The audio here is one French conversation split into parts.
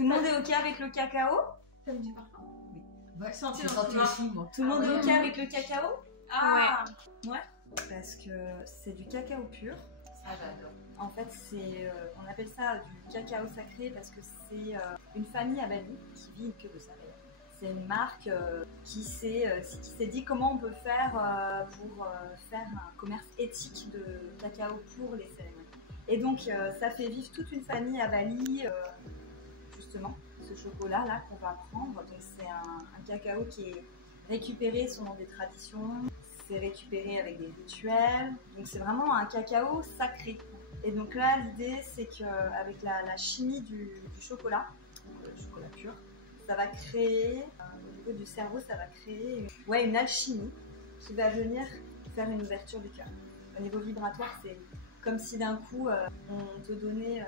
Tout le monde est ok avec le cacao? Ça me dit pas. Ouais, Senti j'ai dans senti le aussi, moi. Tout le monde est ok avec le cacao? Ah Ouais. Parce que c'est du cacao pur. Ah, j'adore. En fait, on appelle ça du cacao sacré parce que c'est une famille à Bali qui vit que de ça d'ailleurs. C'est une marque qui s'est dit comment on peut faire pour faire un commerce éthique de cacao pour les cérémonies. Et donc, ça fait vivre toute une famille à Bali, justement, ce chocolat-là qu'on va prendre. Donc, c'est un cacao qui est récupéré selon des traditions, c'est récupéré avec des rituels. Donc, c'est vraiment un cacao sacré. Et donc là, l'idée, c'est qu'avec la chimie du chocolat, donc le chocolat pur, ça va créer, au niveau du cerveau, ça va créer une alchimie qui va venir faire une ouverture du cœur. Au niveau vibratoire, c'est comme si d'un coup, on te donnait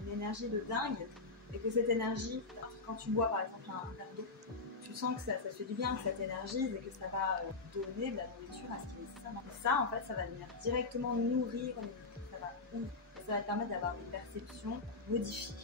une énergie de dingue et que cette énergie, quand tu bois par exemple un verre d'eau, tu sens que ça te fait du bien, que ça t'énergise et que ça va donner de la nourriture à ce qui est nécessaire. Et ça, en fait, ça va venir directement nourrir les muscles, ça va ouvrir. Et ça va te permettre d'avoir une perception modifiée.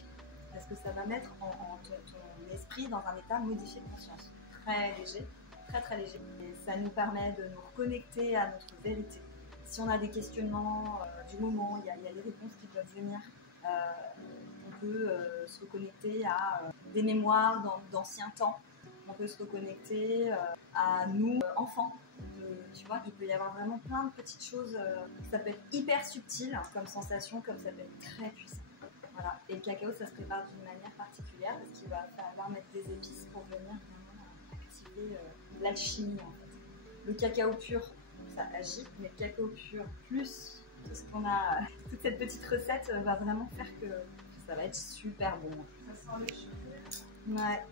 Parce que ça va mettre ton esprit dans un état modifié de conscience. Très léger, très très léger. Et ça nous permet de nous reconnecter à notre vérité. Si on a des questionnements du moment, il y a les réponses qui peuvent venir. On peut se reconnecter à des mémoires d'anciens temps. On peut se reconnecter à nous, enfants. Tu vois, il peut y avoir vraiment plein de petites choses. Ça peut être hyper subtil comme sensation, comme ça peut être très puissant. Voilà. Et le cacao, ça se prépare d'une manière particulière parce qu'il va falloir mettre des épices pour venir vraiment activer l'alchimie en fait. Le cacao pur, ça agit, mais le cacao pur plus tout ce qu'on a, toute cette petite recette va vraiment faire que ça va être super bon. Ça sent les cheveux. Ouais.